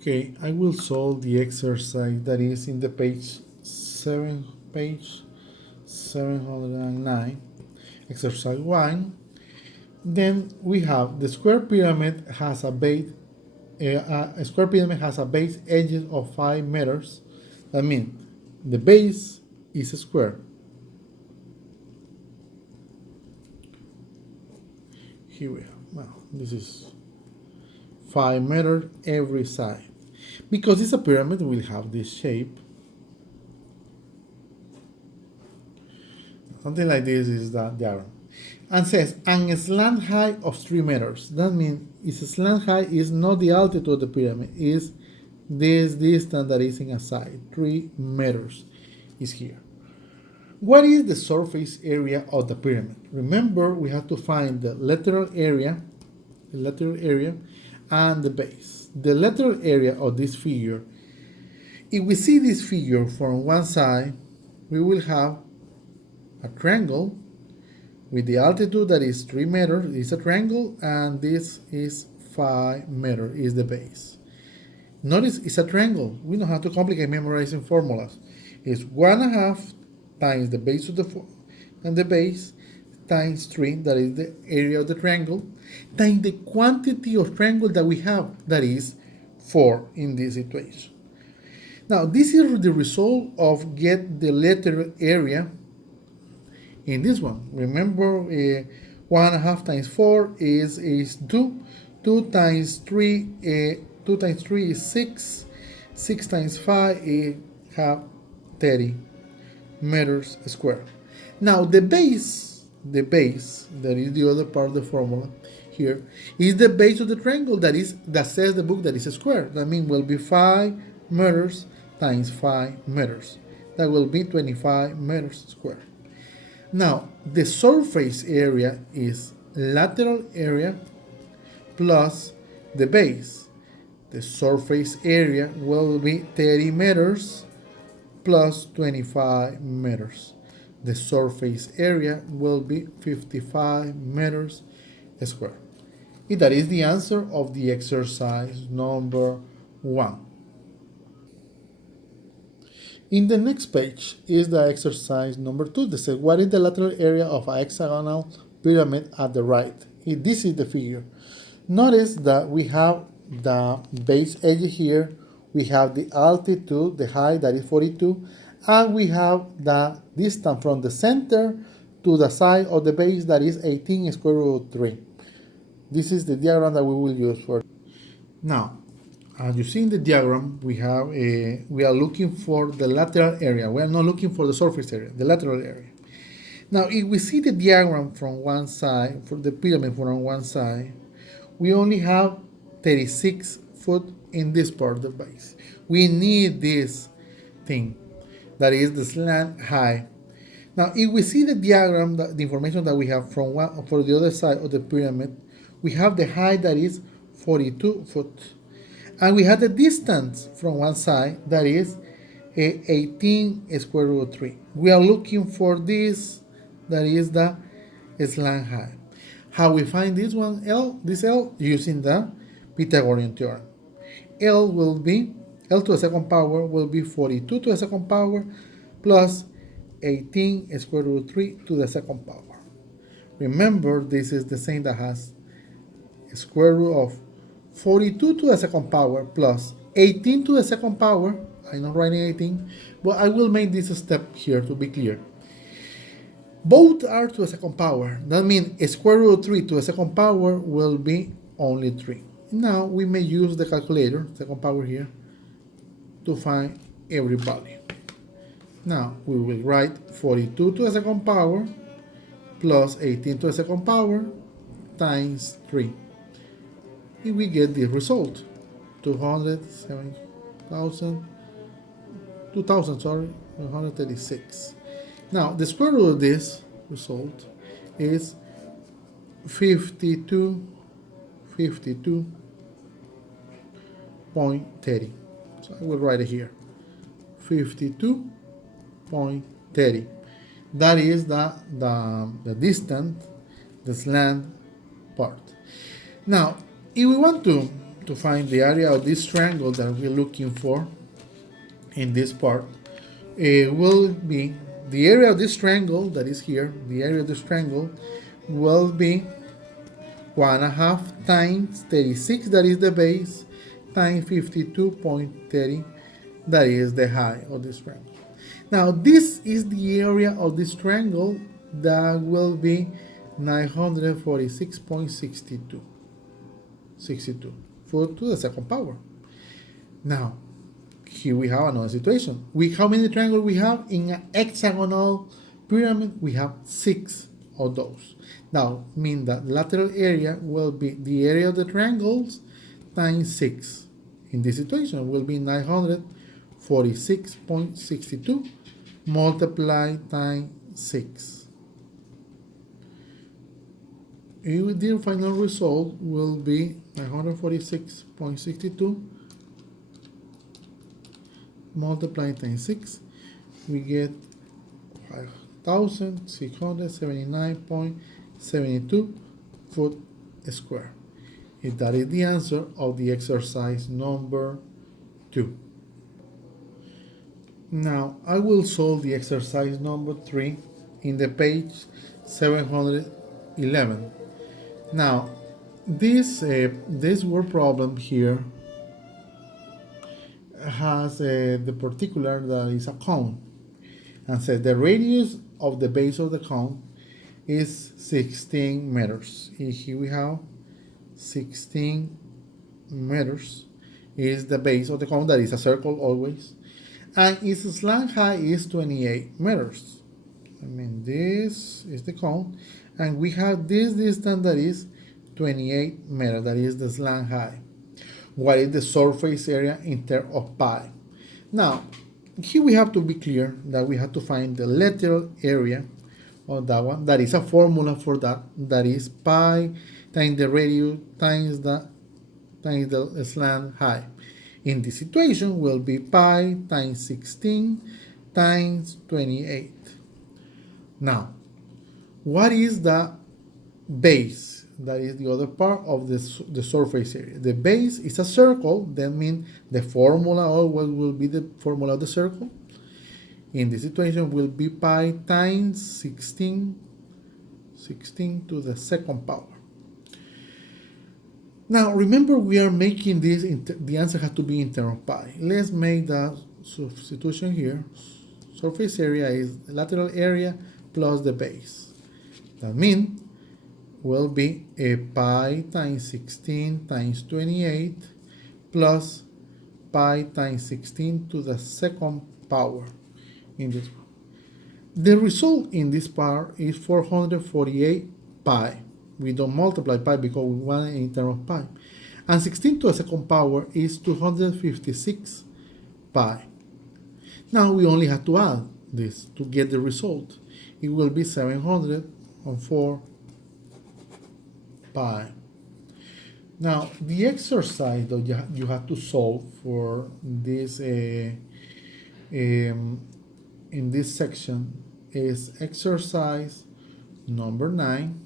Okay, I will solve the exercise that is in the page 709, exercise 1. Then we have the square pyramid has a square pyramid has a base edges of 5 meters. That means the base is a square. Here we have, well, this is 5 meters every side. Because it's a pyramid, we'll have this shape. Something like this is the diagram. And says, and a slant height of 3 meters. That means its slant height is not the altitude of the pyramid, is this distance that is in a side. 3 meters is here. What is the surface area of the pyramid? Remember, we have to find the lateral area, and the base. The lateral area of this figure, if we see this figure from one side, we will have a triangle with the altitude that is 3 meters, is a triangle, and this is 5 meters, is the base. Notice it's a triangle. We don't have to complicate memorizing formulas. It's 1.5 times the base of the base times 3, that is the area of the triangle, times the quantity of triangle that we have, that is 4 in this situation. Now, this is the result of get the lateral area in this one. Remember, 1.5 times 4 is 2. 2 times 3, 2 times 3 is 6. 6 times 5 is 30 meters square. Now the base, that is the other part of the formula here, is the base of the triangle that says the book that is a square. That means will be 5 meters times 5 meters. That will be 25 meters square. Now the surface area is lateral area plus the base. The surface area will be 30 meters plus 25 meters. The surface area will be 55 meters square. And that is the answer of the exercise number 1. In the next page is the exercise number 2. They say, what is the lateral area of a hexagonal pyramid at the right? This is the figure. Notice that we have the base edge here, we have the altitude, the height, that is 42, and we have the distance from the center to the side of the base, that is 18 square root 3. This is the diagram that we will use for. Now, as you see in the diagram, we are looking for the lateral area. We are not looking for the surface area, the lateral area. Now, if we see the diagram from one side, for the pyramid from one side, we only have 36 foot in this part of the base. We need this thing, that is the slant height. Now, if we see the diagram, the information that we have for the other side of the pyramid, we have the height that is 42 foot. And we have the distance from one side, that is 18 square root 3. We are looking for this, that is the slant height. How we find this one, this L, using the Pythagorean theorem. L to the second power will be 42 to the second power plus 18 square root 3 to the second power. Remember, this is the same that has a square root of 42 to the second power plus 18 to the second power. I'm not writing 18, but I will make this step here to be clear. Both are to the second power. That means a square root of 3 to the second power will be only 3. Now we may use the calculator, second power here, to find every value. Now we will write 42 to the second power plus 18 to the second power times 3. And we get the result, 2,136. Now the square root of this result is 52.30. So I will write it here, 52.30. That is the distance, the slant part. Now, if we want to to find the area of this triangle that we're looking for in this part, it will be the area of this triangle that is here. The area of this triangle will be 1.5 times 36, that is the base, times 52.30, that is the height of this triangle. Now this is the area of this triangle that will be 946.62 foot to the second power. Now here we have another situation. How many triangles we have in an hexagonal pyramid? We have 6 of those. Now mean that lateral area will be the area of the triangles times 6. In this situation will be 946.62 multiplied times 6. The final result will be 946.62 multiplied times 6. We get 5,679.72 foot square. That is the answer of the exercise number 2. Now I will solve the exercise number 3 in the page 711. Now this word problem here has the particular that is a cone, and says the radius of the base of the cone is 16 meters. Here we have 16 meters is the base of the cone, that is a circle always, and its slant height is 28 meters. I mean, this is the cone, and we have this distance that is 28 meters, that is the slant height. What is the surface area in terms of pi? Now, here we have to be clear that we have to find the lateral area of that one. That is a formula for that. That is pi times the radius times the slant height. In this situation will be pi times 16 times 28. Now, what is the base? That is the other part of the surface area. The base is a circle. That means the formula always will be the formula of the circle. In this situation will be pi times 16 to the second power. Now remember, we are making this, the answer has to be in terms of pi. Let's make the substitution here. Surface area is the lateral area plus the base. That means will be a pi times 16 times 28 plus pi times 16 to the second power in this one. The result in this part is 448 pi. We don't multiply pi because we want it in terms of pi. And 16 to the second power is 256 pi. Now we only have to add this to get the result. It will be 704 pi. Now the exercise that you have to solve for this in this section is exercise number 9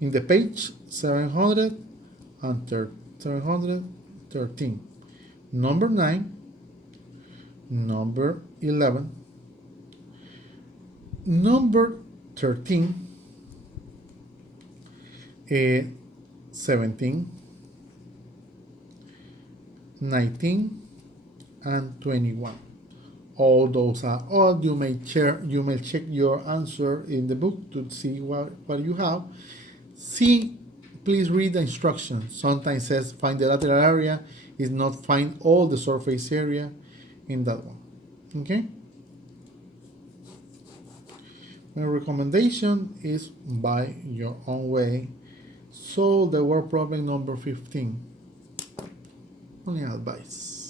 in the page 713. Number 9, number 11, number 13, 17, 19, and 21. All those are all. You may check your answer in the book to see what you have. Please read the instructions. Sometimes it says find the lateral area, is not find all the surface area in that one. Okay? My recommendation is by your own way. Solve the word problem number 15. Only advice.